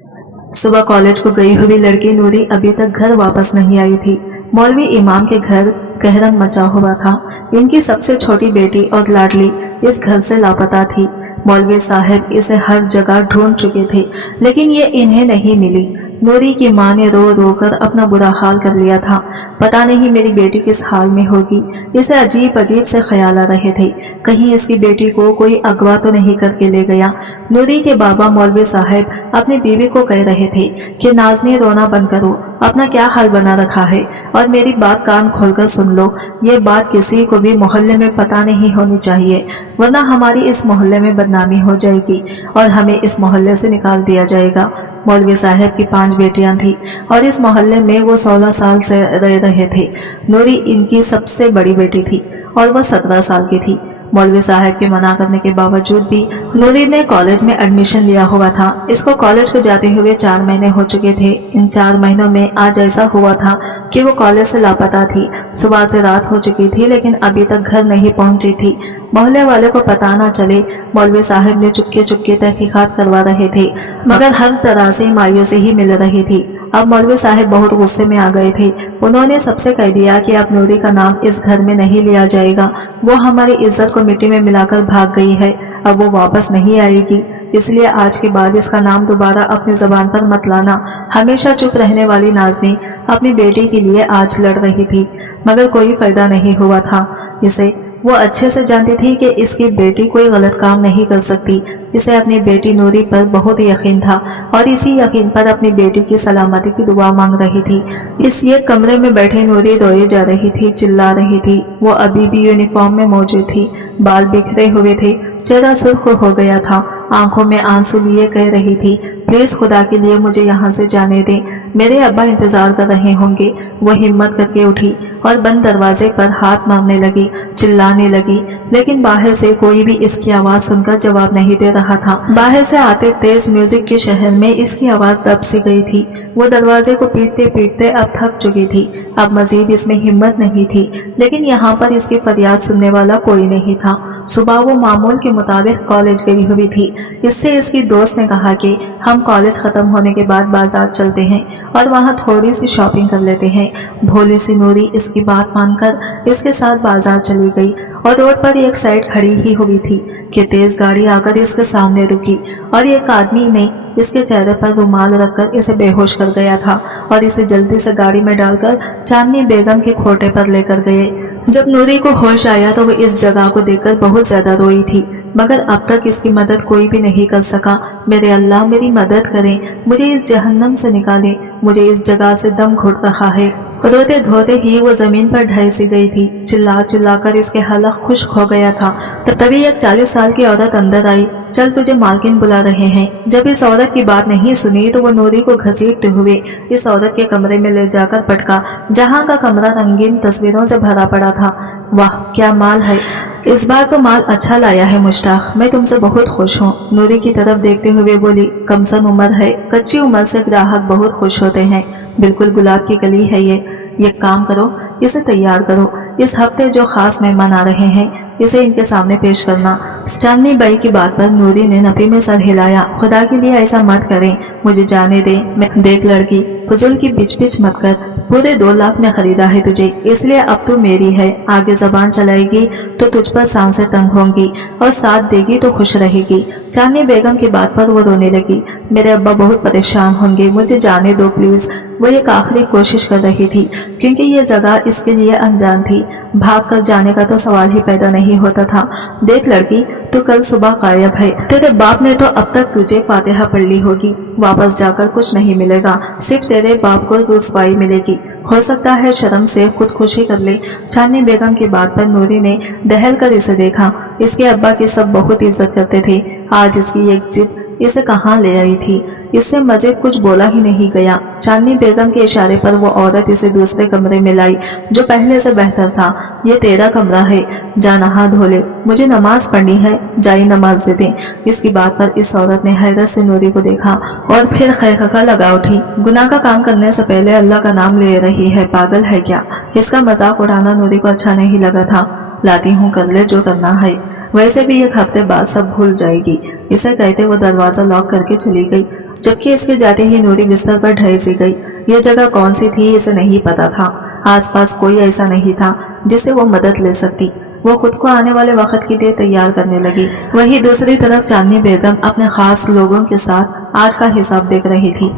सुबह कॉलेज को गई हुई लड़की नूरी अभी तक घर वापस नहीं आई थी। मौलवी इमाम के घर कहरम मचा हुआ था। इनकी सबसे छोटी बेटी और लाडली इस घर से लापता थी। मौलवी साहब इसे हर जगह ढूंढ चुके थे, लेकिन ये इन्हें नहीं मिली। नूरी की माँ ने रो रो कर अपना बुरा हाल कर लिया था। पता नहीं मेरी बेटी किस हाल में होगी। इसे अजीब अजीब से ख्याल आ रहे थे, कहीं इसकी बेटी को कोई अगवा तो नहीं करके ले गया। नूरी के बाबा मौलवी साहब अपनी बीवी को कह रहे थे कि नाज़नी रोना बंद करो, अपना क्या हाल बना रखा है, और मेरी बात कान खोलकर सुन लो। ये बात किसी को भी मोहल्ले में पता नहीं होनी चाहिए, वरना हमारी इस मोहल्ले में बदनामी हो जाएगी और हमें इस मोहल्ले से निकाल दिया जाएगा। मौलवी साहब की 5 बेटियां थी और इस मोहल्ले में वो 16 साल से रह रहे थे। नूरी इनकी सबसे बड़ी बेटी थी और वो 17 साल की थी। मौलवी साहब के मना करने के बावजूद भी नूरी ने कॉलेज में एडमिशन लिया हुआ था। इसको कॉलेज को जाते हुए 4 महीने हो चुके थे। इन 4 महीनों में आज ऐसा हुआ था कि वो कॉलेज से लापता थी। सुबह से रात हो चुकी थी, लेकिन अभी तक घर नहीं पहुंची थी। मोहल्ले वाले को पता ना चले, मौलवी साहब ने चुपके चुपके तहकीकात करवा रहे थे, मगर हर तरह से मायूसी ही मिल रही थी। अब मौलवी साहब बहुत गुस्से में आ गए थे। उन्होंने सबसे कह दिया कि अब नूरी का नाम इस घर में नहीं लिया जाएगा। वो हमारी इज्जत को मिट्टी में मिलाकर भाग गई है, अब वो वापस नहीं आएगी। इसलिए आज के बाद इसका नाम दोबारा अपनी जबान पर मत लाना। हमेशा चुप रहने वाली नाज़नी अपनी बेटी के लिए आज लड़ रही थी, मगर कोई फायदा नहीं हुआ था इसे। वो अच्छे से जानती थी कि इसकी बेटी कोई गलत काम नहीं कर सकती। इसे अपनी बेटी नूरी पर बहुत यकीन था और इसी यकीन पर अपनी बेटी की सलामती की दुआ मांग रही थी। इस एक कमरे में बैठी नूरी रोए जा रही थी, चिल्ला रही थी। वो अभी भी यूनिफॉर्म में मौजूद थी, बाल बिखरे हुए थे, चेहरा सुर्ख हो गया था, आंखों में आंसू लिए कह रही थी, प्लीज खुदा के लिए मुझे यहाँ से जाने दें, मेरे अब्बा इंतजार कर रहे होंगे। वो हिम्मत करके उठी और बंद दरवाजे पर हाथ मारने लगी, चिल्लाने लगी, लेकिन बाहर से कोई भी इसकी आवाज सुनकर जवाब नहीं दे रहा था। बाहर से आते तेज म्यूजिक के शहर में इसकी आवाज दब सी गई थी। वो दरवाजे को पीटते पीटते अब थक चुकी थी, अब मजीद इसमें हिम्मत नहीं थी, लेकिन यहाँ पर इसकी फरियाद सुनने वाला कोई नहीं था। सुबह वो मामूल के मुताबिक कॉलेज गई हुई थी। इससे इसकी दोस्त ने कहा कि हम कॉलेज खत्म होने के बाद बाजार चलते हैं और वहाँ थोड़ी सी शॉपिंग कर लेते हैं। भोली सी नूरी इसकी बात मानकर इसके साथ बाजार चली गई और रोड पर एक साइड खड़ी ही हुई थी कि तेज गाड़ी आकर इसके सामने रुकी और एक आदमी ने इसके चेहरे पर रुमाल रखकर इसे बेहोश कर गया था और इसे जल्दी से गाड़ी में डालकर चांदनी बेगम के खोटे पर लेकर गए। जब नूरी को होश आया तो वो इस जगह को देखकर बहुत ज्यादा रोई थी, मगर अब तक इसकी मदद कोई भी नहीं कर सका। मेरे अल्लाह मेरी मदद करें, मुझे इस जहन्नम से निकालें, मुझे इस जगह से दम घुट रहा है। रोते धोते ही वो जमीन पर ढह सी गई थी। चिल्ला चिल्ला कर इसके हलक खुश्क हो गया था। तभी एक 40 साल की औरत अंदर आई। चल तुझे मालकिन बुला रहे हैं। जब इस औरत की बात नहीं सुनी तो वो नूरी को घसीटते हुए इस औरत के कमरे में ले जाकर पटका, जहाँ का कमरा रंगीन तस्वीरों से भरा पड़ा था। वाह क्या माल है, इस बार तो माल अच्छा लाया है मुश्ताक, मैं तुमसे बहुत खुश हूँ। नूरी की तरफ देखते हुए बोली, कमसन उम्र है, कच्ची उम्र से ग्राहक बहुत खुश होते हैं, बिल्कुल गुलाब की कली है ये काम करो, इसे तैयार करो, इस हफ्ते जो खास मेहमान आ रहे हैं इसे इनके सामने पेश करना। चांदनी बाई की बात पर नूरी ने नफी में सर हिलाया। खुदा के लिए ऐसा मत करें, मुझे जाने दे। मैं देख लड़की, फजूल की बिच बिच मत कर, पूरे 2 लाख में खरीदा है तुझे, इसलिए अब तू मेरी है। आगे जबान चलाएगी तो तुझ पर सांसें तंग होंगी और साथ देगी तो खुश रहेगी। चांदनी बेगम की बात पर वो रोने लगी। मेरे अब्बा बहुत परेशान होंगे, मुझे जाने दो प्लीज। वो एक आखिरी कोशिश कर रही थी क्योंकि ये जगह इसके लिए अनजान थी। भाग कर जाने का तो सवाल ही पैदा नहीं होता था। देख लड़की, तू कल सुबह गायब है। तेरे बाप ने तो अब तक तुझे फातिहा पढ़ ली होगी, वापस जाकर कुछ नहीं मिलेगा, सिर्फ तेरे बाप को रुसवाई मिलेगी। हो सकता है शर्म से खुदकुशी कर ले। चांदनी बेगम की बात पर नूरी ने दहल कर इसे देखा। इसके अब्बा की सब बहुत इज्जत करते थे, आज इसकी एक जिद इसे कहाँ ले आई थी। इससे मजीद कुछ बोला ही नहीं गया। चांदनी बेगम के इशारे पर वो औरत इसे दूसरे कमरे में लाई जो पहले से बेहतर था। ये तेरा कमरा है, जा नहा धो ले, मुझे नमाज पढ़नी है, जाई नमाज दे दे। इसकी बात पर इस औरत ने हैरत से नूरी को देखा और फिर खैखा लगा उठी। गुनाह का काम करने से पहले अल्लाह का नाम ले रही है, पागल है क्या। इसका मजाक उड़ाना नूरी को अच्छा नहीं लगा था। लाती हूँ, कर ले जो करना है, वैसे भी एक हफ्ते बाद सब भूल जाएगी। इसे कहते वो दरवाजा लॉक करके चली गई। जबकि इसके जाते ही नूरी बिस्तर पर ढह सी गई। ये जगह कौन सी थी इसे नहीं पता था। आसपास कोई ऐसा नहीं था जिससे वो मदद ले सकती। वो खुद को आने वाले वक्त के लिए तैयार करने लगी। वहीं दूसरी तरफ चांदनी बेगम अपने खास लोगों के साथ आज का हिसाब देख रही थी।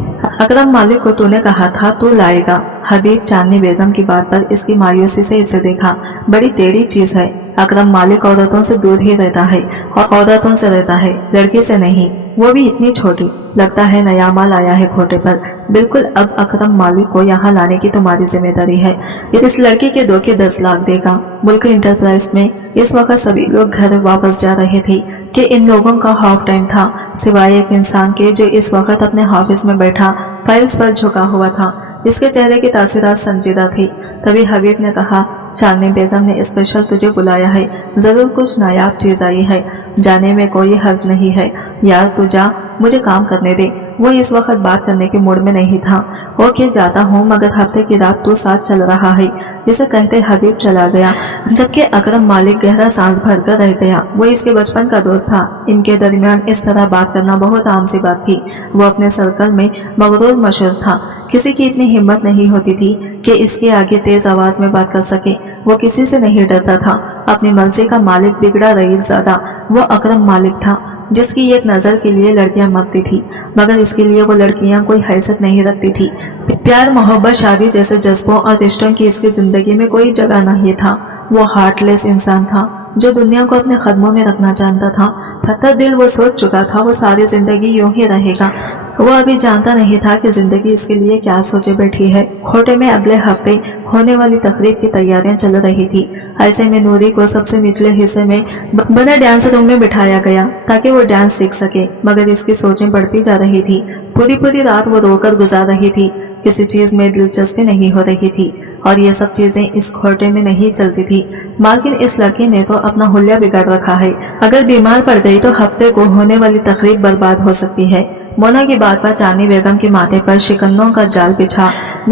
अकरम मालिक को तूने कहा था तू लाएगा। हबीब चांदनी बेगम की बात पर इसकी मायूसी से इसे देखा। बड़ी टेढ़ी चीज है। अकरम मालिक औरतों से दूर ही रहता है और औरतों से रहता है, लड़की से नहीं, वो भी इतनी छोटी। लगता है नया माल आया है खोटे पर। बिल्कुल, अब अकरम मालिक को यहाँ लाने की तुम्हारी जिम्मेदारी है। इस लड़की के 2 के 10 लाख देगा। मुल्क इंटरप्राइज में इस वक्त सभी लोग घर वापस जा रहे थे कि इन लोगों का हाफ टाइम था, सिवाय एक इंसान के जो इस वक्त अपने ऑफिस में बैठा फाइल्स पर झुका हुआ था। इसके चेहरे की तासीरात संजीदा थी। तभी हबीब ने कहा, चांदनी बेगम ने स्पेशल तुझे बुलाया है, जरूर कुछ नायाब चीज आई है। जाने में कोई हर्ज नहीं है। यार तू जा, मुझे काम करने दे। वो इस वक्त बात करने के मूड में नहीं था। ओके जाता हूँ, मगर हफ्ते की रात तू साथ चल रहा है। इसे कहते हबीब चला गया, जबकि अकरम मालिक गहरा सांस भरकर रह गया। वो इसके बचपन का दोस्त था। इनके दरमियान इस तरह बात करना बहुत आम सी बात थी। वो अपने सर्कल में मगरूर मशहूर था। किसी की इतनी हिम्मत नहीं होती थी कि इसके आगे तेज आवाज में बात कर सके। वो किसी से नहीं डरता था। अपनी मर्जी का मालिक बिगड़ा रईस ज़्यादा वो अकरम मालिक था, जिसकी एक नजर के लिए लड़कियां मरती थी, मगर इसके लिए वो लड़कियां कोई हैसियत नहीं रखती थी। प्यार, मोहब्बत, शादी जैसे जज्बों और रिश्तों की इसकी जिंदगी में कोई जगह नहीं था। वो हार्टलेस इंसान था जो दुनिया को अपने कदमों में रखना जानता था। पत्थर दिल वो सोच चुका था वो सारी जिंदगी यूं ही रहेगा। वो अभी जानता नहीं था कि जिंदगी इसके लिए क्या सोचे बैठी है। होटल में अगले हफ्ते होने वाली तकरीब की तैयारियां चल रही थी। ऐसे में नूरी को सबसे निचले हिस्से में बने डांस रूम में बिठाया गया ताकि वो डांस सीख सके, मगर इसकी सोचें बढ़ती जा रही थी। पूरी रात वो रोकर गुजार रही थी। किसी चीज में दिलचस्पी नहीं हो रही थी और ये सब चीजें इस खोटे में नहीं चलती थी। मालकिन इस लड़की ने तो अपना हुलिया बिगाड़ रखा है। अगर बीमार पड़ गई तो हफ्ते को होने वाली तकरीब बर्बाद हो सकती है। मोना की बात पर चांदनी बेगम के माथे पर शिकंदों का जाल बिछा।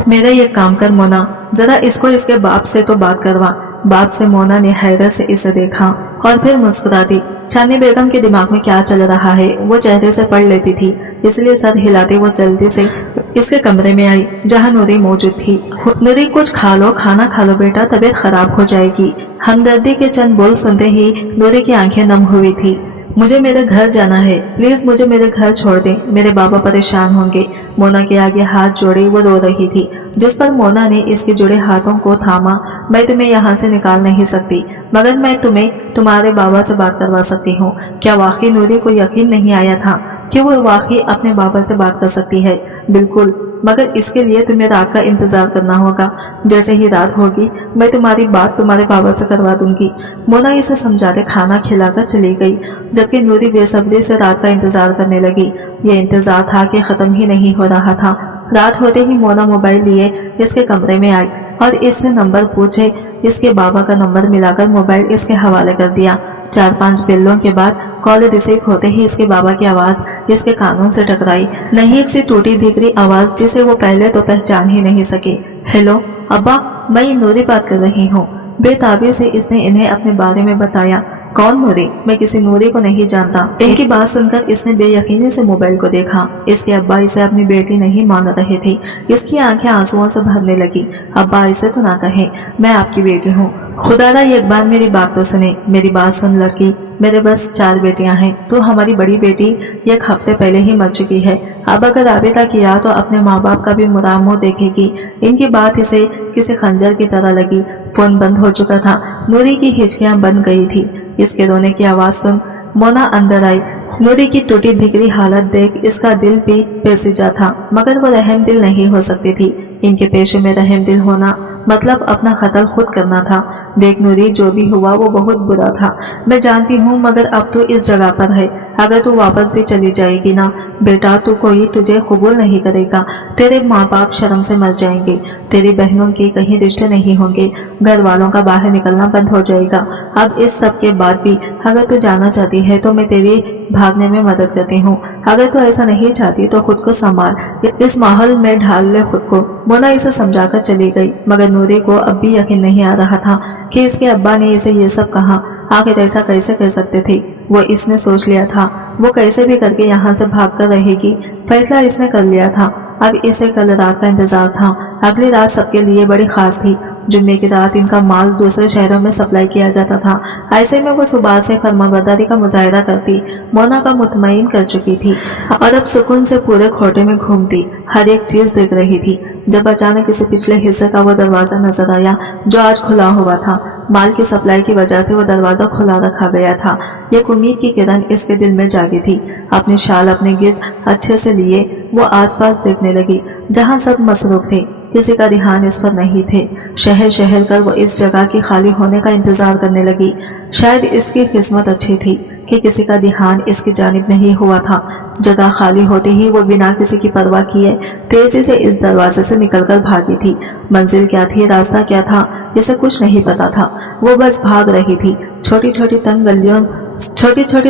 मेरा ये काम कर मोना, जरा इसको इसके बाप से तो बात करवा। बाप से? मोना ने हैरत से इसे देखा और फिर मुस्कुरा दी। चांदनी बेगम के दिमाग में क्या चल रहा है वो चेहरे से पढ़ लेती थी, इसलिए सर हिलाते वो जल्दी से इसके कमरे में आई जहाँ नूरी मौजूद थी। नूरी, कुछ खा लो, खाना खा लो बेटा, तबीयत खराब हो जाएगी। हमदर्दी के चंद बोल सुनते ही नूरी की आंखें नम हुई थी। मुझे मेरे घर जाना है, प्लीज मुझे मेरे घर छोड़ दे, मेरे बाबा परेशान होंगे। मोना के आगे हाथ जोड़े वो रो रही थी, जिस पर मोना ने इसके जुड़े हाथों को थामा। मैं तुम्हें यहाँ से निकाल नहीं सकती, मगर मैं तुम्हें तुम्हारे बाबा से बात करवा सकती हूँ। क्या वाकई नूरी को यकीन नहीं आया था कि वो वाकई अपने बाबा से बात कर सकती है? बिल्कुल, मगर इसके लिए तुम्हें रात का इंतजार करना होगा। जैसे ही रात होगी मैं तुम्हारी बात तुम्हारे बाबा से करवा दूंगी। मोना इसे समझाते खाना खिलाकर चली गई, जबकि नूरी बेसब्री से रात का इंतजार करने लगी। ये इंतजार था कि खत्म ही नहीं हो रहा था। रात होते ही मोना मोबाइल लिए इसके कमरे में आई और इससे नंबर पूछे। इसके बाबा का नंबर मिलाकर मोबाइल इसके हवाले कर दिया। 4-5 बिल्लों के बाद कॉल रिसीव होते ही इसके बाबा की आवाज इसके कानों से टकराई। नहीब सी टूटी भीगरी आवाज जिसे वो पहले तो पहचान ही नहीं सके। हेलो अब्बा, मैं नूरी बात कर रही हूँ। बेताबी से इसने इन्हें अपने बारे में बताया। कौन नूरी? मैं किसी नूरी को नहीं जानता। इनकी बात सुनकर इसने बेयकीनी से मोबाइल को देखा। इसके अब्बा इसे अपनी बेटी नहीं मान रहे थे। इसकी आंखें आंसुओं से भरने लगी। अब्बा इसे तो ना कहें, मैं आपकी बेटी हूँ। खुदारा एक बार मेरी बात तो सुने। मेरी बात सुन लड़की, मेरे बस 4 बेटियां हैं, तो हमारी बड़ी बेटी 1 हफ्ते पहले ही मर चुकी है। अब अगर राबिता किया तो अपने माँ बाप का भी मुराद मुंह देखेगी। इनकी बात इसे किसी खंजर की तरह लगी। फोन बंद हो चुका था। नूरी की हिचकियां बन गई थी। इसके रोने की आवाज सुन मोना अंदर आई। नूरी की टूटी बिगड़ी हालत देख इसका दिल भी पेचीदा था, मगर वो रहम दिल नहीं हो सकती थी। इनके पेशे में रहम दिल होना मतलब अपना कत्ल खुद करना था। देख नूरी, जो भी हुआ वो बहुत बुरा था, मैं जानती हूँ, मगर अब तू इस जगह पर है। अगर तू वापस भी चली जाएगी ना बेटा, तो कोई तुझे कबूल नहीं करेगा। तेरे माँ बाप शर्म से मर जाएंगे। तेरी बहनों के कहीं रिश्ते नहीं होंगे। घर वालों का बाहर निकलना बंद हो जाएगा। अब इस सब के बाद भी अगर तू जाना चाहती है तो मैं तेरी भागने में मदद करती हूँ। अगर तू ऐसा नहीं चाहती तो खुद को संभाल, इस माहौल में ढाल ले खुद को। मोना इसे समझाकर चली गई, मगर नूरी को अब भी यकीन नहीं आ रहा था कि इसके अब्बा ने इसे ये सब कहा। आखिर ऐसा कैसे कह सकते थे? वो इसने सोच लिया था वो कैसे भी करके यहाँ से भाग कर रहेगी। फैसला इसने कर लिया था। अब इसे कल रात का इंतजार था। अगली रात सबके लिए बड़ी खास थी। जुम्मे की रात इनका माल दूसरे शहरों में सप्लाई किया जाता था। ऐसे में वो सुबह से फर्माबरदारी का मुजाहिरा करती, मोना का मुतमईन कर चुकी थी और अब सुकून से पूरे खोटे में घूमती, हर एक चीज देख रही थी। जब अचानक किसी पिछले हिस्से का वो दरवाजा नजर आया जो आज खुला हुआ था। माल की सप्लाई की वजह से वो दरवाजा खुला रखा गया था। एक उम्मीद की किरण इसके दिल में जागी थी। अपनी शाल अपने गिर्द अच्छे से लिए वो आसपास देखने लगी, जहाँ सब मसरूफ थे। किसी का ध्यान इस पर नहीं थे। शहर शहर कर वो इस जगह की खाली होने का इंतजार करने लगी। शायद इसकी किस्मत अच्छी थी कि किसी का ध्यान इसकी जानिब नहीं हुआ था। जगह खाली होते ही वो बिना किसी की परवाह किए तेजी से इस दरवाजे से निकलकर भागी थी। मंजिल क्या थी, रास्ता क्या था, इसे कुछ नहीं पता था। वो बस भाग रही थी। छोटी छोटी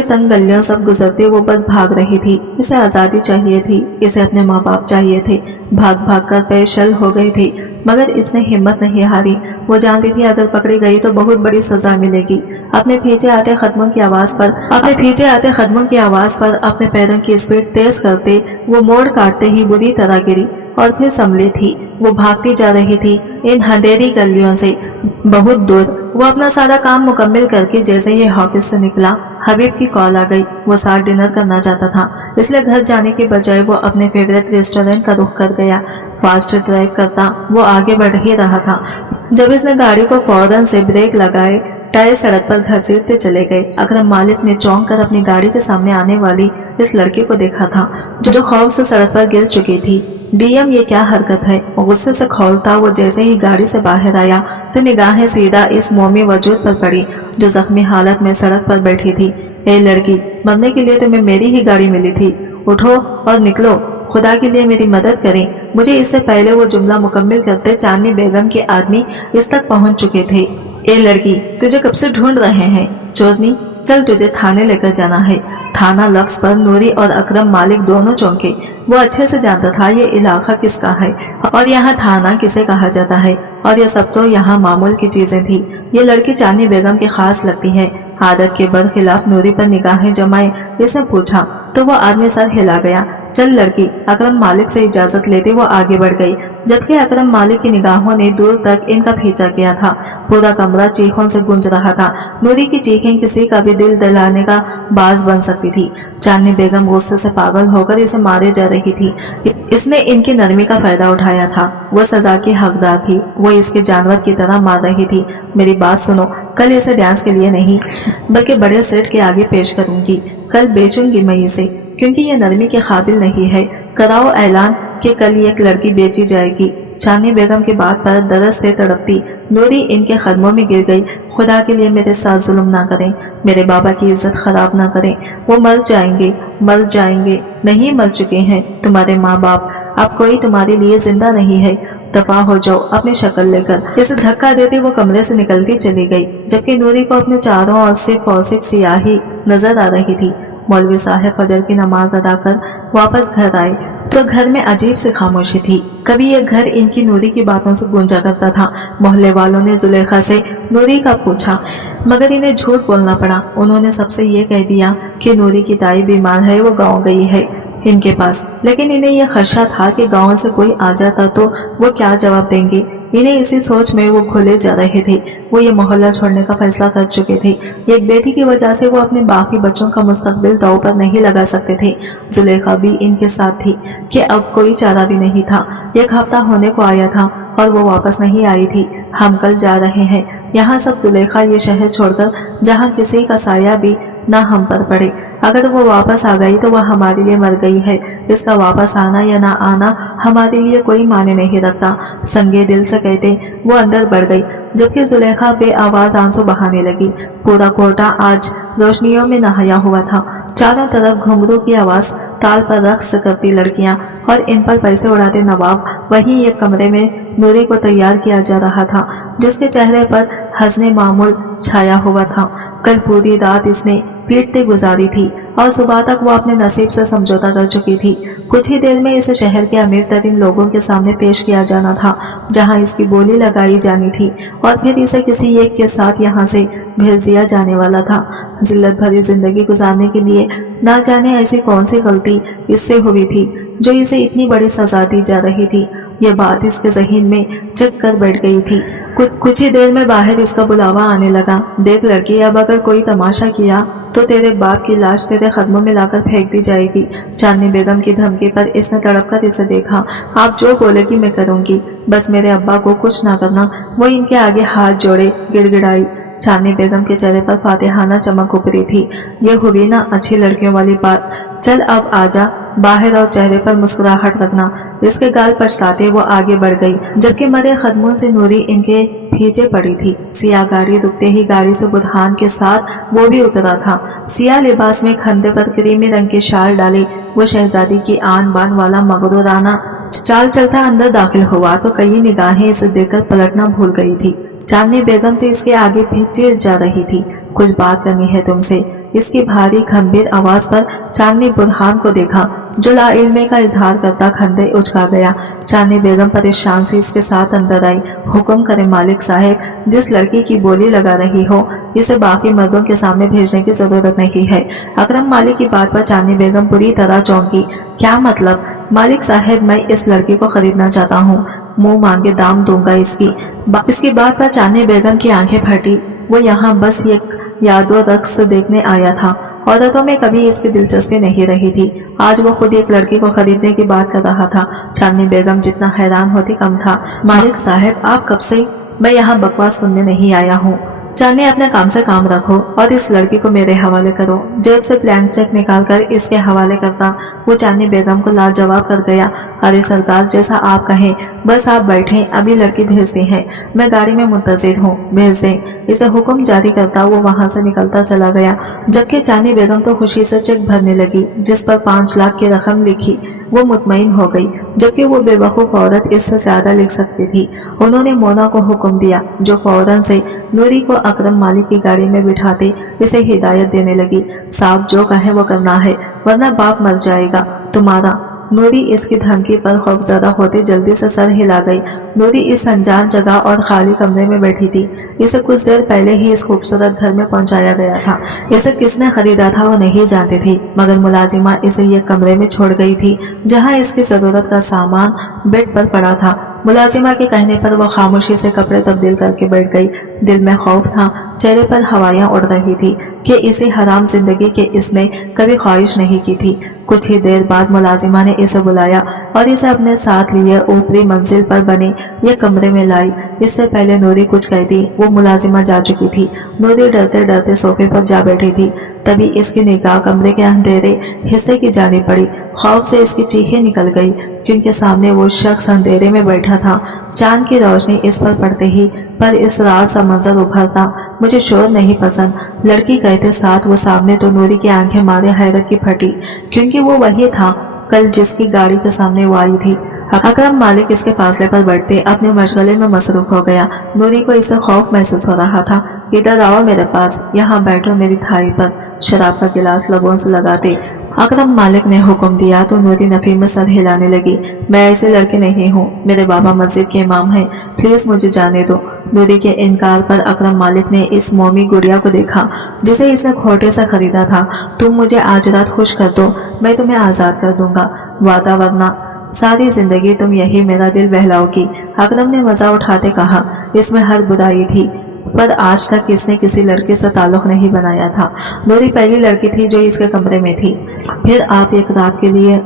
तंग गलियों सब गुजरती वो बस भाग रही थी। इसे आज़ादी चाहिए थी, इसे अपने माँ बाप चाहिए थे। भाग भाग कर पैर शल हो गए थे, मगर इसने हिम्मत नहीं हारी। वो जानती थी अगर पकड़ी गई तो बहुत बड़ी सजा मिलेगी। अपने पीछे आते कदमों की आवाज पर अपने पैरों की स्पीड तेज करते वो मोड़ काटते ही बुरी तरह गिरी और फिर संभली थी। वो भागती जा रही थी इन अंधेरी गलियों से बहुत दूर। वो अपना सारा काम मुकम्मल करके जैसे ही ऑफिस से निकला, हबीब की कॉल आ गई। वो साथ डिनर करना चाहता था, इसलिए घर जाने के बजाय वो अपने फेवरेट रेस्टोरेंट का रुख कर गया। फास्ट ड्राइव करता वो आगे बढ़ ही रहा था जब इसने गाड़ी को फौरन से ब्रेक लगाए टायर सड़क पर घसीटते चले गए। अकरम मालिक ने चौंक कर अपनी गाड़ी के सामने आने वाली इस लड़की को देखा था जो खौफ से सड़क पर गिर चुकी थी। डीएम ये क्या हरकत है? गुस्से से खौलता वो जैसे ही गाड़ी से बाहर आया तो निगाहें सीधा इस मोमी वजूद पर पड़ी जो जख्मी हालत में सड़क पर बैठी थी। ए लड़की, मरने के लिए तुम्हें मेरी ही गाड़ी मिली थी, उठो और निकलो, खुदा के लिए मेरी मदद करें। मुझे इससे पहले वो जुमला मुकम्मल करते चांदनी बेगम के आदमी इस तक पहुंच चुके थे। ए लड़की, तुझे कब से ढूंढ रहे हैं। चोरनी, चल तुझे थाने लेकर जाना है। थाना लफ्ज पर नूरी और अकरम मालिक दोनों चौंके। वो अच्छे से जानता था ये इलाका किसका है और यहाँ थाना किसे कहा जाता है, और ये सब तो यहाँ मामूल की चीजें थी। ये लड़की चांदनी बेगम की खास लगती है। आदत के बरखिलाफ नूरी पर निगाहें जमाए इसने पूछा तो वो आदमी सर हिला गया। चल लड़की, अकरम मालिक से इजाजत लेते वो आगे बढ़ गई, जबकि अकरम मालिक की निगाहों ने दूर तक इनका पीछा किया था। पूरा कमरा चीखों से गूंज रहा था। नूरी की चीखें किसी का भी दिल दहलाने का बाज बन सकती थी। चांदनी बेगम गुस्से से पागल होकर इसे मारे जा रही थी। इसने इनकी नरमी का फायदा उठाया था। वो सजा की हकदार थी। वो इसके जानवर की तरह मार रही थी। मेरी बात सुनो, कल इसे डांस के लिए नहीं बल्कि बड़े सेठ के आगे पेश करूंगी। कल बेचूंगी मैं इसे, क्योंकि ये नरमी के काबिल नहीं है। कराओ ऐलान कि कल एक लड़की बेची जाएगी। चांदनी बेगम की बात पर दर्द से तड़पती नूरी इनके कदमों में गिर गई। खुदा के लिए मेरे साथ जुल्म ना करें, मेरे बाबा की इज्जत खराब ना करें। वो मर जाएंगे, नहीं मर चुके हैं तुम्हारे माँ बाप। अब कोई तुम्हारे लिए जिंदा नहीं है। दफा हो जाओ अपनी शक्ल लेकर। इसे धक्का देते वो कमरे से निकलती चली गई, जबकि नूरी को अपने चारों ओर सिर्फ और सिर्फ सियाही नजर आ रही थी। मौलवी साहब फजर की नमाज अदा कर वापस घर आए तो घर में अजीब सी खामोशी थी। कभी ये घर इनकी नूरी की बातों से गूंजा करता था। मोहल्ले वालों ने जुलेखा से नूरी का पूछा, मगर इन्हें झूठ बोलना पड़ा। उन्होंने सबसे ये कह दिया कि नूरी की ताई बीमार है, वो गांव गई है इनके पास। लेकिन इन्हें यह खदशा था कि गांव से कोई आ जाता तो वो क्या जवाब देंगे। इन्हें इसी सोच में वो घुले जा रहे थे। वो ये मोहल्ला छोड़ने का फैसला कर चुके थे। एक बेटी की वजह से वो अपने बाकी बच्चों का मुस्तकबिल दांव पर नहीं लगा सकते थे। जुलेखा भी इनके साथ थी कि अब कोई चारा भी नहीं था। एक हफ्ता होने को आया था और वो वापस नहीं आई थी। हम कल जा रहे हैं यहाँ सब। जुलेखा ये शहर छोड़कर जहाँ किसी का साया भी ना हम पर पड़े। अगर वो वापस आ गई तो वह हमारे लिए मर गई है। इसका वापस आना या ना आना हमारे लिए कोई माने नहीं रखता। संगे दिल से कहते वो अंदर बढ़ गई, जबकि जुलेखा बेआवाज आंसू बहाने लगी। पूरा कोटा आज रोशनियों में नहाया हुआ था। चारों तरफ घुंघरू की आवाज, ताल पर रक्स करती लड़कियां और इन पर पैसे उड़ाते नवाब। वहीं एक कमरे में नूरी को तैयार किया जा रहा था, जिसके चेहरे पर हज़्ने मामूल छाया हुआ था। कल पूरी रात इसने पीटते गुजारी थी और सुबह तक वो अपने नसीब से समझौता कर चुकी थी। कुछ ही देर में इसे शहर के अमीर तरीन लोगों के सामने पेश किया जाना था, जहां इसकी बोली लगाई जानी थी और फिर इसे किसी एक के साथ यहां से भेज दिया जाने वाला था। जिल्लत भरी जिंदगी गुजारने के लिए ना जाने ऐसी कौन सी गलती इससे हुई थी जो इसे इतनी बड़ी सजा दी जा रही थी। ये बात इसके ज़हन में जग कर बैठ गई थी। कुछ ही देर में बाहर इसका बुलावा आने लगा। देख लड़की, अब अगर कोई तमाशा किया तो तेरे बाप की लाश तेरे कदमों में लाकर फेंक दी जाएगी। चांदनी बेगम की धमकी पर इसने तड़प कर इसे देखा। आप जो बोलेगी मैं करूंगी, बस मेरे अब्बा को कुछ ना करना। वो इनके आगे हाथ जोड़े गिड़गिड़ाई। चांदनी बेगम के चेहरे पर फातिहाना चमक उभरी थी। ये हुई ना अच्छी लड़कियों वाली बात। चल अब आजा बाहर और चेहरे पर मुस्कुराहट रखना। इसके गाल पछताते वो आगे बढ़ गई, जबकि मरे कदमों से नूरी इनके पीछे पड़ी थी। सिया गाड़ी रुकते ही गाड़ी से बुरहान के साथ वो भी उतरा था। सिया लिबास में खंधे पर क्रीमी रंग की शाल डाली वो शहजादी की आन बान वाला मगरूराना चाल चलता अंदर दाखिल हुआ तो कई निगाहें इसे देखकर पलटना भूल गई थी। चांदनी बेगम तो इसके आगे पीछे जा रही थी। कुछ बात करनी है तुमसे। इसकी भारी गंभीर आवाज पर चांदनी बुरहान को देखा, जो लाइल्मे का इजहार करता खंधे उचका गया। चांदनी बेगम परेशान से इसके साथ अंदर आई। हुक्म करे मालिक साहब, जिस लड़की की बोली लगा रही हो इसे बाकी मर्दों के सामने भेजने की जरूरत नहीं है। अकरम मालिक की बात पर चांदनी बेगम पूरी तरह चौंकी। क्या मतलब? मालिक साहब, मैं इस लड़की को खरीदना चाहता हूँ, मुंह मांगे दाम दूंगा इसकी बात पर चांदनी बेगम की आंखें फटी। वो यहाँ बस एक यादो रक्स देखने आया था। औरतों में कभी इसकी दिलचस्पी नहीं रही थी। आज वो खुद एक लड़की को खरीदने की बात कर रहा था। चांदनी बेगम जितना हैरान होती कम था। मालिक साहब, आप कब से? मैं यहाँ बकवास सुनने नहीं आया हूँ। चांदनी, अपने काम से काम रखो और इस लड़की को मेरे हवाले करो। जेब से ब्लैंक चेक निकालकर इसके हवाले करता वो चांदनी बेगम को लाजवाब कर गया। अरे सरकार, जैसा आप कहें, बस आप बैठें, अभी लड़की भेजते हैं। मैं गाड़ी में मुंतजिर हूँ, भेज दें। इसे हुक्म जारी करता वो वहां से निकलता चला गया, जबकि चांदनी बेगम तो खुशी से चेक भरने लगी जिस पर 5 लाख की रकम लिखी। वो मुतमईन हो गई, जबकि वो बेवकूफ औरत इससे ज्यादा लिख सकती थी। उन्होंने मोना को हुक्म दिया, जो फौरन से नूरी को अकरम मालिक की गाड़ी में बिठाते इसे हिदायत देने लगी। साहब, जो कहे वो करना है, वरना बाप मर जाएगा तुम्हारा। नूरी इसकी धमकी पर खौफजदा होते जल्दी से सर हिला गई। नूरी इस अनजान जगह और खाली कमरे में बैठी थी। इसे कुछ देर पहले ही इस खूबसूरत घर में पहुंचाया गया था। इसे किसने खरीदा था वो नहीं जानती थी, मगर मुलाजिमा इसे ये कमरे में छोड़ गई थी जहां इसकी जरूरत का सामान बेड पर पड़ा था। मुलाजिमा के कहने पर वो खामोशी से कपड़े तब्दील करके बैठ गई। दिल में खौफ था, चेहरे पर हवाइयां उड़ रही थी कि इसे हराम जिंदगी के इसने कभी ख्वाहिश नहीं की थी। कुछ ही देर बाद मुलाजिमा ने इसे बुलाया और इसे अपने साथ लिए ऊपरी मंजिल पर बने ये कमरे में लाई। इससे पहले नूरी कुछ कहती वो मुलाजिमा जा चुकी थी। नूरी डरते डरते सोफे पर जा बैठी थी। तभी इसकी निगाह कमरे के अंधेरे हिस्से की जानी पड़ी। खौफ से इसकी चीखें निकल गई, क्योंकि सामने वो शख्स अंधेरे में बैठा था। चांद की रोशनी इस पर पड़ते ही पर इस रात सा मंजर उभरता। मुझे शोर नहीं पसंद, लड़की कहते साथ वो सामने तो नूरी की आंखें मारे हैरत की फटी, क्योंकि वो वही था कल जिसकी गाड़ी के सामने वो आई थी। अकरम मालिक इसके फासले पर बैठते अपने मशगले में मसरूफ हो गया। नूरी को इससे खौफ महसूस हो रहा था। इधर आओ मेरे पास, यहाँ बैठो मेरी थाई पर। शराब का गिलास लबों से लगाते अकरम मालिक ने हुक्म दिया तो नूरी नफी में सर हिलाने लगी। मैं ऐसे लड़की नहीं हूँ, मेरे बाबा मस्जिद के इमाम हैं, प्लीज मुझे जाने दो। नूरी के इनकार पर अकरम मालिक ने इस मोमी गुड़िया को देखा जिसे इसने खोटे से खरीदा था। तुम मुझे आज रात खुश कर दो, मैं तुम्हें आजाद कर दूंगा, वादा, वरना सारी जिंदगी तुम यही मेरा दिल बहलाओगी। अकरम ने मजा उठाते कहा। इसमें हर बुराई थी, पर आज तक इसने किसी लड़के से ताल्लुक नहीं बनाया था। नूरी पहली लड़की थी जो इसके कमरे में थी। फिर आप एक रात के लिए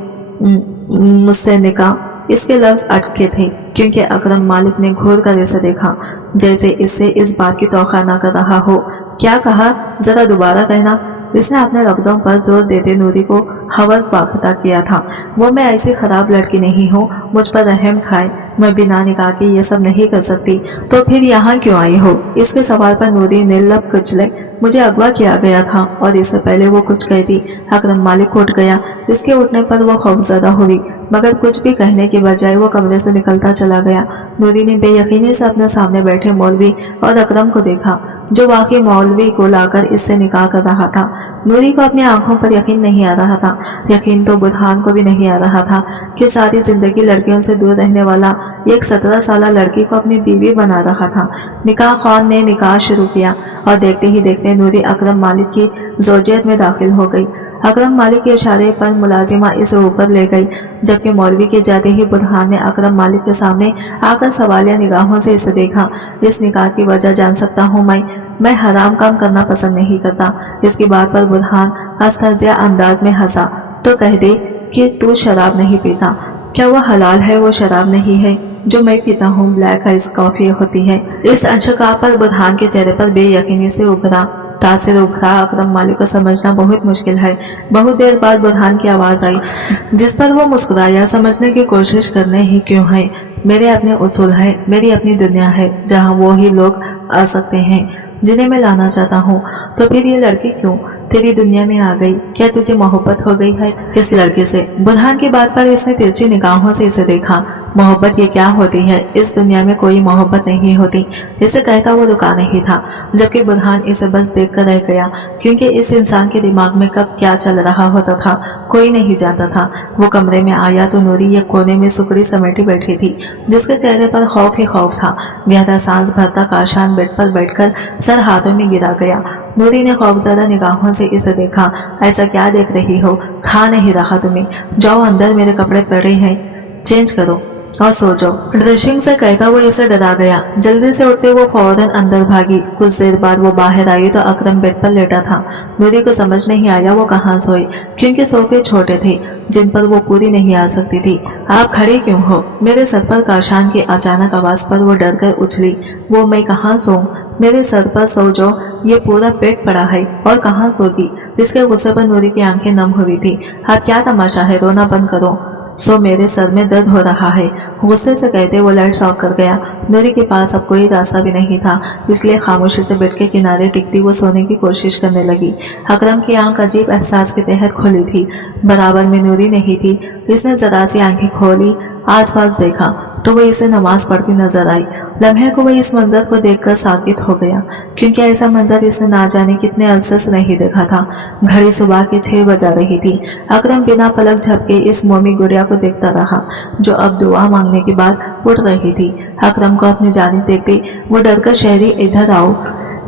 मुझसे निकाह। इसके लफ्ज अटके थे, क्योंकि अकरम मालिक ने घूर कर इसे देखा, जैसे इससे इस बात की तौखा न कर रहा हो। क्या कहा, जरा दोबारा कहना। इसने अपने लफ्जों पर जोर देते नूरी को हवस बाखता किया था। वो मैं ऐसी खराब लड़की नहीं हूँ, मुझ पर रहम खाए, मैं बिना निकाह के ये सब नहीं कर सकती। तो फिर यहाँ क्यों आई हो? इसके सवाल पर नूरी ने लब कुचले। मुझे अगवा किया गया था। और इससे पहले वो कुछ कहती अकरम मालिक उठ गया। इसके उठने पर वो खौफजदा हुई, मगर कुछ भी कहने के बजाय वो कमरे से निकलता चला गया। नूरी ने बेयकीनी से अपने सामने बैठे मौलवी और अकरम को देखा, जो वाकई मौलवी को लाकर इससे निकाह कर रहा था। नूरी को अपनी आंखों पर यकीन नहीं आ रहा था। यकीन तो बुरहान को भी नहीं आ रहा था कि सारी जिंदगी लड़कियों से दूर रहने वाला एक 17 साल लड़की को अपनी बीवी बना रहा था। निकाह खान ने निकाह शुरू किया और देखते ही देखते नूरी अकरम मालिक की ज़ौजियत में दाखिल हो गई। अकरम मालिक के इशारे पर मुलाजिमा इसे ऊपर ले गई, जबकि मौलवी के जाते ही बुरहान ने अकरम मालिक के सामने आकर सवालिया निगाहों से इसे देखा। इस निकाह की वजह जान सकता हूँ मैं हराम काम करना पसंद नहीं करता। इसकी बात पर बुरहान अस्तहज़ा अंदाज में हंसा। तो कह दे कि तू शराब नहीं पीता। क्या वो हलाल है? वो शराब नहीं है जो मैं पीता हूँ, ब्लैक आइस कॉफी होती है। इस अंशका पर बुरहान के चेहरे पर बेयकीनी से उभरा तासिर उभरा। अकरम मालिक को समझना बहुत मुश्किल है। बहुत देर बाद बुरहान की आवाज आई, जिस पर वो मुस्कुराया। समझने की कोशिश करने ही क्यों है? मेरे अपने उसूल है, मेरी अपनी दुनिया है, जहाँ वो ही लोग आ सकते हैं जिन्हें मैं लाना चाहता हूँ। तो फिर ये लड़की क्यों तेरी दुनिया में आ गई? क्या तुझे मोहब्बत हो गई है इस लड़के से? बुरहान की बात पर इसने तिरछी निगाहों से इसे देखा। मोहब्बत ये क्या होती है? इस दुनिया में कोई मोहब्बत नहीं होती। इसे कहता वो रुका नहीं था, जबकि बुरहान इसे बस देखकर रह गया, क्योंकि इस इंसान के दिमाग में कब क्या चल रहा होता था कोई नहीं जानता था। वो कमरे में आया तो नूरी एक कोने में सुकड़ी समेटी बैठी थी, जिसके चेहरे पर खौफ ही खौफ था। गहरा सांस भरता काशान बेड पर बैठकर सर हाथों में गिरा गया। नूरी ने खौफजदा निगाहों से इसे देखा। ऐसा क्या देख रही हो? खा नहीं रहा तुम्हें? जाओ अंदर, मेरे कपड़े पड़े हैं, चेंज करो और सो जाओ। ड्रेसिंग से कहता वो इसे डरा गया। जल्दी से उठते वो फौरन अंदर भागी। कुछ देर बाद वो बाहर आई तो अकरम बेड पर लेटा था। नूरी को समझ नहीं आया वो कहाँ सोई, क्योंकि सोफे छोटे थे जिन पर वो पूरी नहीं आ सकती थी। आप खड़ी क्यों हो? मेरे सर पर काशान की अचानक आवाज पर वो डर कर उछली। वो मैं कहाँ सोऊं? मेरे सर पर सो जाओ, ये पूरा पेट पड़ा है और कहाँ सोगी? इसके गुस्से पर नूरी की आंखें नम हुई थी। आप क्या तमाशा है? रोना बंद करो, सो मेरे सर में दर्द हो रहा है। गुस्से से कहते वो लाइट्स ऑफ कर गया। नूरी के पास अब कोई रास्ता भी नहीं था, इसलिए खामोशी से बेड के किनारे टिकती वो सोने की कोशिश करने लगी। अकरम की आंख अजीब एहसास के तहत खुली थी। बराबर में नूरी नहीं थी। इसने जरा सी आंखें खोली, आसपास देखा तो वो इसे नमाज पढ़ती नजर आई। लम्हे को वह इस मंजर को देखकर साकित हो गया, क्योंकि ऐसा मंजर इसने ना जाने कितने अरसे से नहीं देखा था। घड़ी सुबह के 6 बजा रही थी। अकरम बिना पलक झपके इस मोमी गुड़िया को देखता रहा, जो अब दुआ मांगने के बाद उठ रही थी। अकरम को अपनी जानिब देखते वो डरकर शहरी इधर आओ।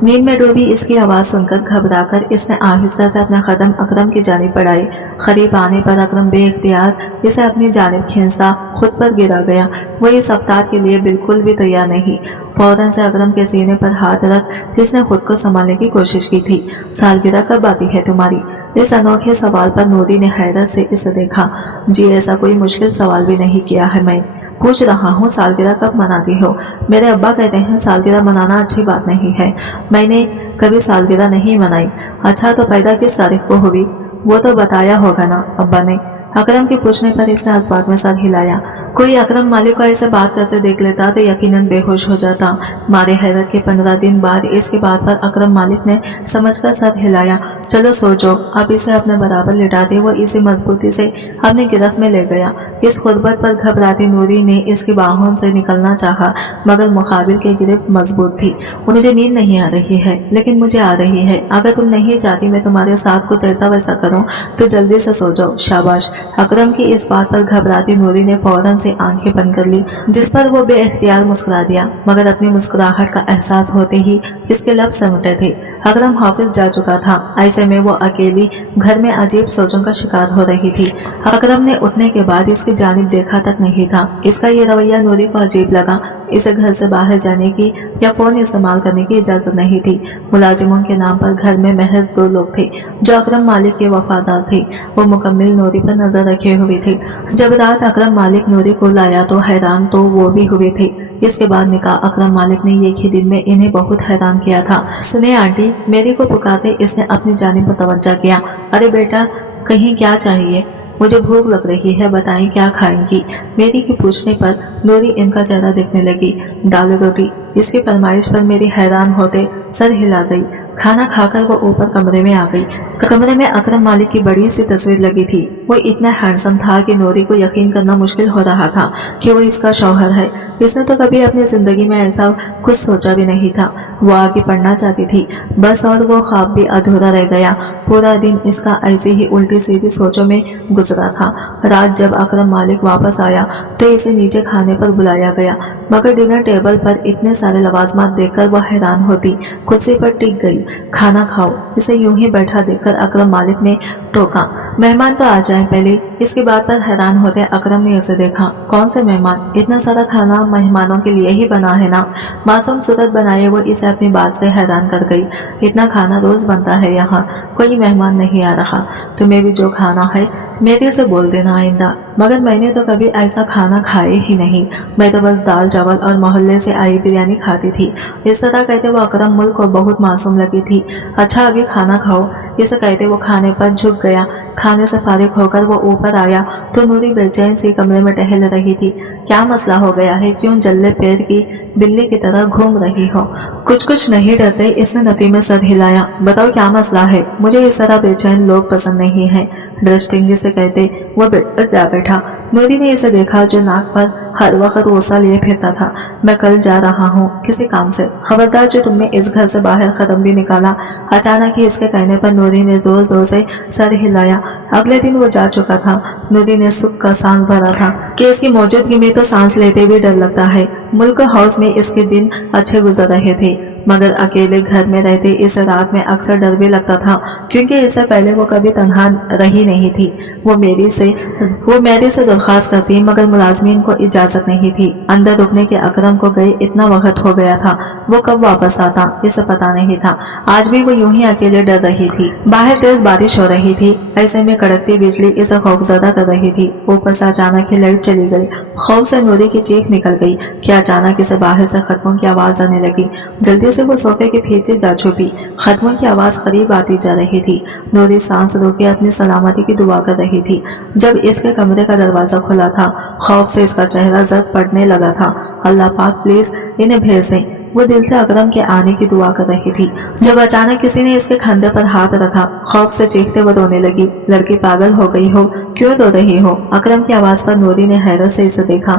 नींद में डूबी इसकी आवाज सुनकर घबराकर इसने आहिस्ता से अपना कदम अकरम की जानिब बढ़ाए। करीब आने पर अकरम बेइख्तियार इसे अपनी जानिब खींचता खुद पर गिरा गया। वो इस अवतार के लिए बिल्कुल भी तैयार नहीं। फौरन से अकरम के सीने पर हाथ रख इसने खुद को संभालने की कोशिश की थी। सालगिरह कब आती है तुम्हारी? इस अनोखे सवाल पर नूरी ने हैरत से इसे देखा। जी ऐसा कोई मुश्किल सवाल भी नहीं किया है, मैं पूछ रहा हूँ सालगिरह कब मनाती हो? मेरे अब्बा कहते हैं सालगिरह मनाना अच्छी बात नहीं है। मैंने कभी सालगिरह नहीं मनाई। अच्छा तो पैदा किस तारीख को हुई? वो तो बताया होगा ना अब्बा ने। अकरम के पूछने पर इसने इस बात में सर हिलाया। कोई अकरम मालिक को ऐसे बात करते देख लेता तो यकीनन बेहोश हो जाता। मारे हैरत के 15 दिन बाद इसके बात पर अकरम मालिक ने समझकर सर हिलाया। चलो सो जाओ। अब इसे अपने बराबर लिटाते वो इसे मजबूती से अपने गिरफ्त में ले गया। इस गुर्बत पर घबराती नूरी ने इसकी बाहों से निकलना चाहा, मगर मुकाबिल की गिरफ्त मजबूत थी। मुझे नींद नहीं आ रही है, लेकिन मुझे आ रही है। अगर तुम नहीं चाहती मैं तुम्हारे साथ कुछ ऐसा वैसा करूं तो जल्दी से सो जाओ। शाबाश। अकरम की इस बात पर घबराती नूरी ने फौरन से आंखें बंद कर ली, जिस पर वो बेइख्तियार मुस्कुरा दिया, मगर अपनी मुस्कुराहट का एहसास होते ही इसके लब सिमटे थे। अकरम हाफिज जा चुका था। ऐसे में वो अकेली घर में अजीब सोचों का शिकार हो रही थी। अकरम ने उठने के बाद इसकी जानिब देखा तक नहीं था। इसका ये रवैया नूरी को अजीब लगा। इसे घर से बाहर जाने की या फोन इस्तेमाल करने की इजाजत नहीं थी। मुलाजिमों के नाम पर घर में महज 2 लोग थे जो अकरम मालिक के वफादार थे। वो मुकम्मिल नूरी पर नजर रखे हुए थे। जब रात अकरम मालिक नूरी को लाया तो हैरान तो वो भी हुए थे। इसके बाद निकाह अकरम मालिक ने एक ही दिन में इन्हें बहुत हैरान किया था। सुने आंटी, मेरी को पुकारते इसने अपनी जानिब मुतवज्जा किया। अरे बेटा, कहीं क्या चाहिए? मुझे भूख लग रही है, बताएं क्या खाएंगी? मेरी के पूछने पर नूरी इनका चेहरा देखने लगी। दाल रोटी। इसकी फरमाइश पर मेरी हैरान होते सर हिला गई। खाना खाकर वो ऊपर कमरे में आ गई। कमरे में अकरम मालिक की बड़ी सी तस्वीर लगी थी। वो इतना हैंडसम था कि नूरी को यकीन करना मुश्किल हो रहा था कि वो इसका शौहर है। इसने तो कभी अपनी जिंदगी में ऐसा कुछ सोचा भी नहीं था। वो आगे पढ़ना चाहती थी बस, और वो ख्वाब भी अधूरा रह गया। पूरा दिन इसका ऐसी ही उल्टी सीधी सोचों में गुजरा था। रात जब अकरम मालिक वापस आया तो इसे नीचे खाने पर बुलाया गया। मगर डिनर टेबल पर इतने सारे लवाजमात देखकर वह हैरान होती। कुर्सी पर टिक गई। खाना खाओ। इसे यूं ही बैठा देखकर अकरम मालिक ने टोका। मेहमान तो आ जाएं पहले। इसकी बात पर हैरान होते अकरम ने उसे देखा। कौन से मेहमान? इतना सारा खाना मेहमानों के लिए ही बना है ना। मासूम सूरत बनाए वो इसे अपनी बात से हैरान कर गई। इतना खाना रोज बनता है यहाँ, कोई मेहमान नहीं आ रहा। तुम्हें भी जो खाना है मेरे से बोल देना आइंदा। मगर मैंने तो कभी ऐसा खाना खाए ही नहीं। मैं तो बस दाल चावल और मोहल्ले से आई बिरयानी खाती थी। इस तरह कहते वो अकरम मुल्क को बहुत मासूम लगी थी। अच्छा अभी खाना खाओ। इसे कहते वो खाने पर झुक गया। खाने से फारिग होकर वो ऊपर आया तो नूरी बेचैन सी कमरे में टहल रही थी। क्या मसला हो गया है? क्यों जल्ले पैर की बिल्ली की तरह घूम रही हो? कुछ नहीं डरते। इसने नफी में सर हिलाया। बताओ क्या मसला है? मुझे इस तरह बेचैन लोग पसंद नहीं है। दृष्टिंगी से कहते वो बेड पर जा बैठा। नूरी ने इसे देखा जो नाक पर हर वक्त ओसा लिए फिरता था। मैं कल जा रहा हूँ किसी काम से। खबरदार जो तुमने इस घर से बाहर कदम भी निकाला। अचानक ही इसके कहने पर नूरी ने जोर जोर से सर हिलाया। अगले दिन वो जा चुका था। नूरी ने सुख का सांस भरा था कि इसकी मौजूदगी में तो सांस लेते भी डर लगता है। मुल्क हाउस में इसके दिन अच्छे गुजर रहे थे, मगर अकेले घर में रहते इसे रात में अक्सर डर भी लगता था, क्योंकि इससे पहले वो कभी तन्हा रही नहीं थी। वो मेरी से दरख्वास्त करती, मगर मुलाजमीन को इजाजत नहीं थी। अंदर रुकने के अकरम को गए इतना वक्त हो गया था। वो कब वापस आता इसे पता नहीं था। आज भी वो यूं ही अकेले डर रही थी। बाहर तेज बारिश हो रही थी। ऐसे में कड़कती बिजली इसे खौफजदा कर रही थी। ऊपर से अचानक ही लाइट चली गई। खौफ से नूरी की चीख निकल गई कि अचानक इसे बाहर से खत्मों की आवाज आने लगी। जल्दी से वो सोफे के पीछे जा छुपी। खत्मों की आवाज करीब आती जा रही थी। नूरी सांस रोके अपनी सलामती की दुआ कर रही थी। जब इसके कमरे का दरवाजा खुला था, खौफ से इसका चेहरा जर्द पड़ने लगा था। अल्लाह पाक प्लीज इन्हें भेज दें। वो दिल से अकरम के आने की दुआ कर रही थी, जब अचानक किसी ने इसके कंधे पर हाथ रखा। खौफ से चीखते वो रोने लगी। लड़की पागल हो गई हो? क्यों रो रही हो? अकरम की आवाज पर नूरी ने हैरत से इसे देखा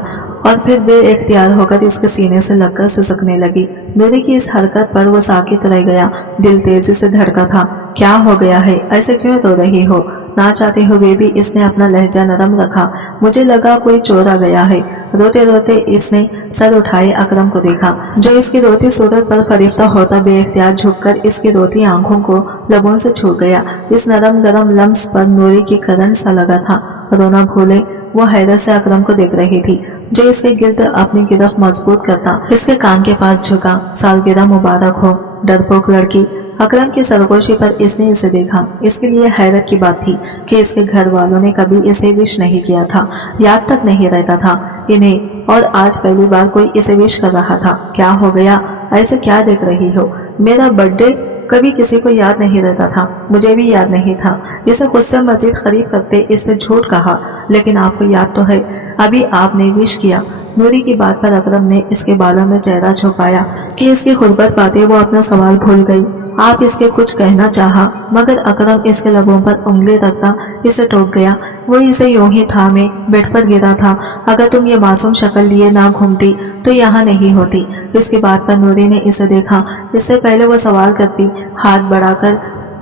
और फिर बेइख्तियार होकर इसके सीने से लगकर सुसकने लगी। नूरी की इस हरकत पर वो साकित रह गया। दिल तेजी से धड़का था। क्या हो गया है? ऐसे क्यों रो रही हो? ना चाहते हुए भी इसने अपना लहजा नरम रखा। मुझे लगा कोई चोर आ गया है। रोते रोते इसने सर उठाए अकरम को देखा, जो इसकी रोती सूरत पर फरिश्ता होता बेइख्तियार झुककर इसकी रोती आंखों को लबों से छू गया। इस नरम गरम लम्स पर नूरी की करंट सा लगा था। रोना भूले वो हैरत से अकरम को देख रही थी, जो इसके गिर्द अपनी गिरफ्त मजबूत करता इसके कान के पास झुका। सालगिरह मुबारक हो डरपोक लड़की। अकरम की सरगोशी पर इसने इसे देखा। इसके लिए हैरत की बात थी कि इसके घर वालों ने कभी इसे विश नहीं किया था, याद तक नहीं रहता था इन्हें, और आज पहली बार कोई इसे विश कर रहा था। क्या हो गया? ऐसे क्या देख रही हो? मेरा बर्थडे कभी किसी को याद नहीं रहता था। मुझे भी याद नहीं था। इसे खुद से मजीद करीब करते इसने झूठ कहा, लेकिन आपको याद तो है, अभी आपने विश किया। नूरी की बात पर अकरम ने इसके बालों में चेहरा छुपाया कि इसकी गुर्बत पाते वो अपना सवाल भूल गई। आप इसके कुछ कहना चाहा, मगर अकरम इसके लबों पर उंगली रखता इसे टोक गया। वो इसे यूं ही थामे बेड पर गिरा था। अगर तुम ये मासूम शक्ल लिए ना घूमती तो यहाँ नहीं होती। इसकी बात पर नूरी ने इसे देखा। इससे पहले वो सवाल करती, हाथ बढ़ाकर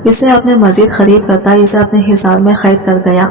इसे अपने मजीद करीब करता इसे अपने हिसाब में कैद कर गया।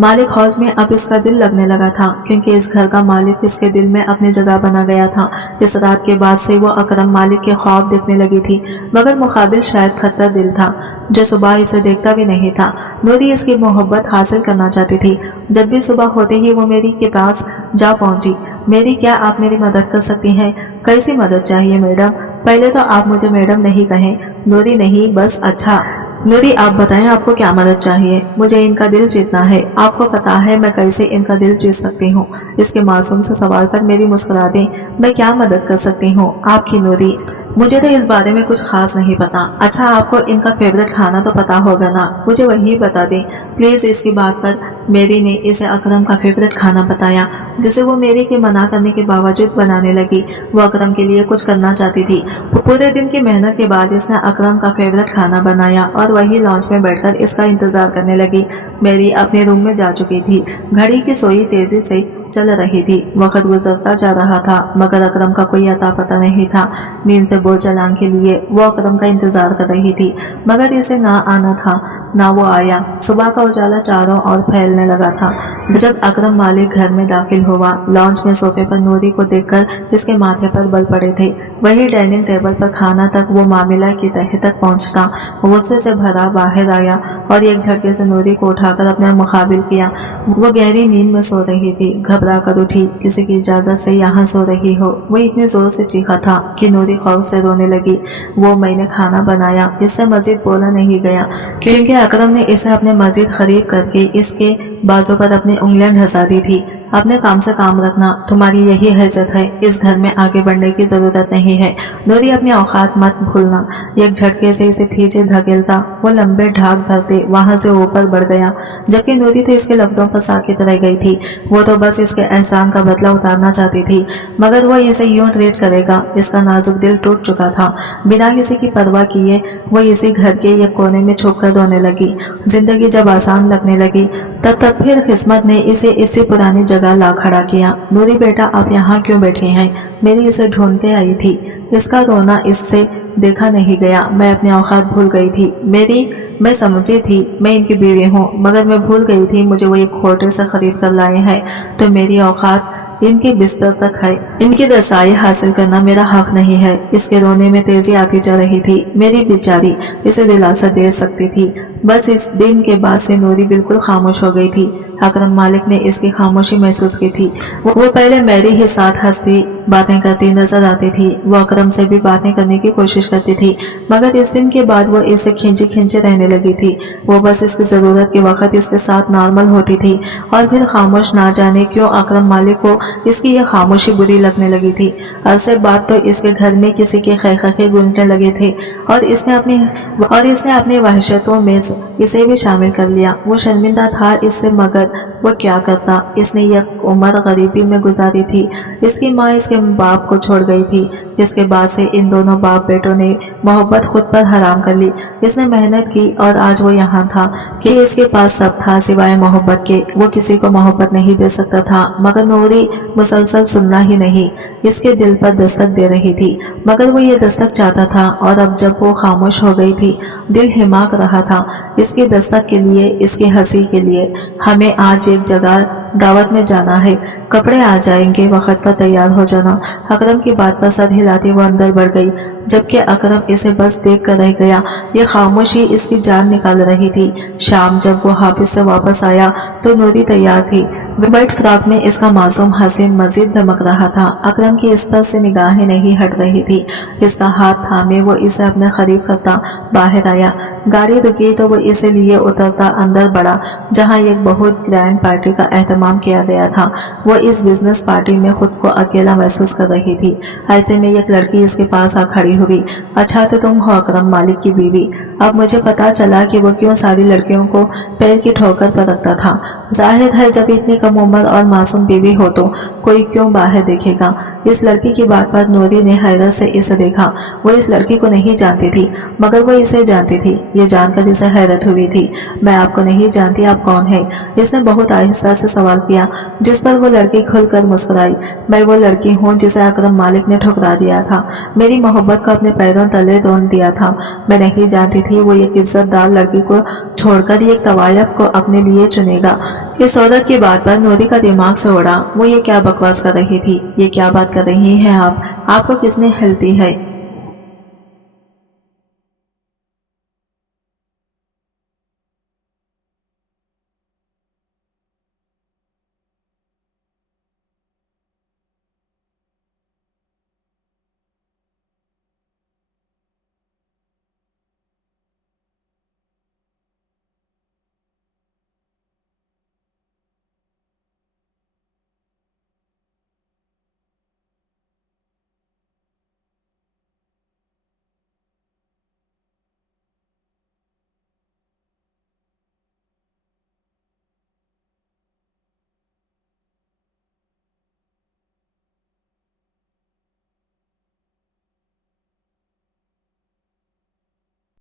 मालिक हाउस में अब इसका दिल लगने लगा था, क्योंकि इस घर का मालिक इसके दिल में अपनी जगह बना गया था। इस रात के बाद से वो अकरम मालिक के ख्वाब देखने लगी थी, मगर मुकाबिल शायद खतरा दिल था, जो सुबह इसे देखता भी नहीं था। नूरी इसकी मोहब्बत हासिल करना चाहती थी। जब भी सुबह होते ही वो मेरी के पास जा पहुंची। मेरी, क्या आप मेरी मदद कर सकती हैं? कैसी मदद चाहिए मैडम? पहले तो आप मुझे मैडम नहीं कहें। नूरी नहीं, बस अच्छा नूरी आप बताएं आपको क्या मदद चाहिए? मुझे इनका दिल जीतना है। आपको पता है मैं कैसे इनका दिल जीत सकती हूँ? इसके मासूम से सवाल पर मेरी मुस्कुराहटें, मैं क्या मदद कर सकती हूँ आपकी नूरी? मुझे तो इस बारे में कुछ खास नहीं पता। अच्छा आपको इनका फेवरेट खाना तो पता होगा ना, मुझे वही बता दें प्लीज। इसकी बात पर मेरी ने इसे अकरम का फेवरेट खाना बताया, जिसे वो मेरी के मना करने के बावजूद बनाने लगी। वो अकरम के लिए कुछ करना चाहती थी। पूरे दिन की मेहनत के बाद इसने अकरम का फेवरेट खाना बनाया और वही लॉन्च में बैठकर इसका इंतजार करने लगी। मेरी अपने रूम में जा चुकी थी। घड़ी की सुई तेजी से चल रही थी। वक्त गुजरता जा रहा था, मगर अकरम का कोई अता पता नहीं था। नींद से बोझल आंख के लिए वो अकरम का इंतजार कर रही थी, मगर इसे ना आना था। ना वो आया। सुबह का उजाला चारों ओर फैलने लगा था। जब अकरम मालिक घर में दाखिल हुआ, लॉन्च में सोफे पर नूरी को देखकर इसके माथे पर बल पड़े थे। वही डाइनिंग टेबल पर खाना तक वो मामला की तह तक पहुंचता। गुस्से से भरा बाहर आया और एक झटके से नूरी को उठाकर अपने मुकाबिल किया। वो गहरी नींद में सो रही थी। घबरा कर उठी। किसी की इजाजत से यहाँ सो रही हो? वो इतने जोर से चीखा था कि नूरी खौफ से रोने लगी। वो मैंने खाना बनाया, इससे मजीद बोला नहीं गया क्योंकि अकरम ने इसे अपने मस्जिद करीब करके इसके बाजू पर अपनी उंगलियां ढसा दी थी। अपने काम से काम रखना, तुम्हारी यही हैसियत है, इस घर में आगे बढ़ने की जरूरत नहीं है। नूरी अपनी औकात मत भूलना। एक झटके से इसे पीछे धकेलता वो लंबे ढाक भरते वहां से ऊपर बढ़ गया, जबकि नूरी तो इसके लफ्जों पर साकित रह गई थी। वो तो बस इसके एहसान का बदला उतारना चाहती थी, मगर वो इसे यूं ट्रीट करेगा, इसका नाजुक दिल टूट चुका था। बिना किसी की परवाह किए वो इसी घर के एक कोने में छुप कर रोने लगी। जिंदगी जब आसान लगने लगी तब तक फिर किस्मत ने इसे इसी पुरानी जगह ला खड़ा किया। नूरी बेटा, आप यहाँ क्यों बैठी हैं? मेरी इसे ढूंढते आई थी। इसका रोना इससे देखा नहीं गया। मैं अपनी औकात भूल गई थी। मैं समझी थी मैं इनकी बीवी हूँ, मगर मैं भूल गई थी मुझे वो एक होटल से खरीद कर लाए हैं, तो मेरी औकात इनके बिस्तर तक है। इनकी रसाई हासिल करना मेरा हक नहीं है। इसके रोने में तेजी आती जा रही थी। मेरी बेचारी इसे दिलासा दे सकती थी। बस इस दिन के बाद से नूरी बिल्कुल खामोश हो गई थी। अकरम मालिक ने इसकी खामोशी महसूस की थी। वो पहले मेरी ही साथ हंसती बातें करती नजर आती थी। वो अकरम से भी बातें करने की कोशिश करती थी, मगर इस दिन के बाद वो इससे खींची खींचे रहने लगी थी। वो बस इसकी जरूरत के वक्त इसके साथ नॉर्मल होती थी और फिर खामोश। ना जाने क्यों अकरम मालिक को इसकी यह खामोशी बुरी लगने लगी थी। अरसे बाद तो इसके घर में किसी के खैखखे गूंजने लगे थे और इसने अपनी वहशतों में इसे भी शामिल कर लिया। वो शर्मिंदा था इससे, मगर वो क्या करता। इसने एक उम्र गरीबी में गुजारी थी। इसकी माँ इसके बाप को छोड़ गई थी। इसके बाद से इन दोनों बाप बेटों ने मोहब्बत खुद पर हराम कर ली। इसने मेहनत की और आज वो यहाँ था कि इसके पास सब था सिवाय मोहब्बत के। वो किसी को मोहब्बत नहीं दे सकता था, मगर नूरी मुसलसल सुनना ही नहीं, इसके दिल पर दस्तक दे रही थी। मगर वो ये दस्तक चाहता था और अब जब वो खामोश हो गई थी, दिल हिमाक रहा था इसकी दस्तक के लिए, इसकी हंसी के लिए। हमें आज एक जगह दावत में जाना है, कपड़े आ जाएंगे, वक्त पर तैयार हो जाना। अकरम की बात पर सर हिलाती वो अंदर बढ़ गई, जबकि अकरम इसे बस देख कर रह गया। ये खामोशी इसकी जान निकाल रही थी। शाम जब वो हाफिज से वापस आया तो नूरी तैयार थी। व्हाइट फ्रॉक में इसका मासूम हसीन मजीद धमक रहा था। अकरम की इस पर से निगाहें नहीं हट रही थी। इसका हाथ थामे वो इसे अपने करीब करता बाहर आया। गाड़ी रुकी तो वो इसे लिए उतरता अंदर बढ़ा, जहाँ एक बहुत ग्रैंड पार्टी का एहतमाम किया गया था। वो इस बिजनेस पार्टी में खुद को अकेला महसूस कर रही थी। ऐसे में एक लड़की इसके पास आ खड़ी हुई। अच्छा, तो तुम हो अकरम मालिक की बीवी? अब मुझे पता चला कि वो क्यों सारी लड़कियों को पैर की ठोकर पर रखता था। जाहिर है जब इतनी कम उम्र और मासूम बीवी हो तो कोई क्यों बाहर देखेगा। इस लड़की की बात पर नूरी ने हैरत से इसे देखा। वो इस लड़की को नहीं जानती थी, मगर वो इसे जानती थी। ये जानकर इसे हैरत हुई थी। मैं आपको नहीं जानती, आप कौन है? इसने बहुत आहिस्ता से सवाल किया, जिस पर वो लड़की खुलकर मुस्कुराई। मैं वो लड़की हूँ जिसे अकरम मालिक ने ठुकरा दिया था, मेरी मोहब्बत को अपने पैरों तले तोड़ दिया था। मैं नहीं जानती थी वो एक इज्जतदार लड़की को छोड़कर एक तवायफ को अपने लिए चुनेगा। इस औरत की बात पर नूरी का दिमाग से उड़ा। वो ये क्या बकवास कर रही थी? ये क्या बात कर रही हैं आप? आपको किसने हिलती है?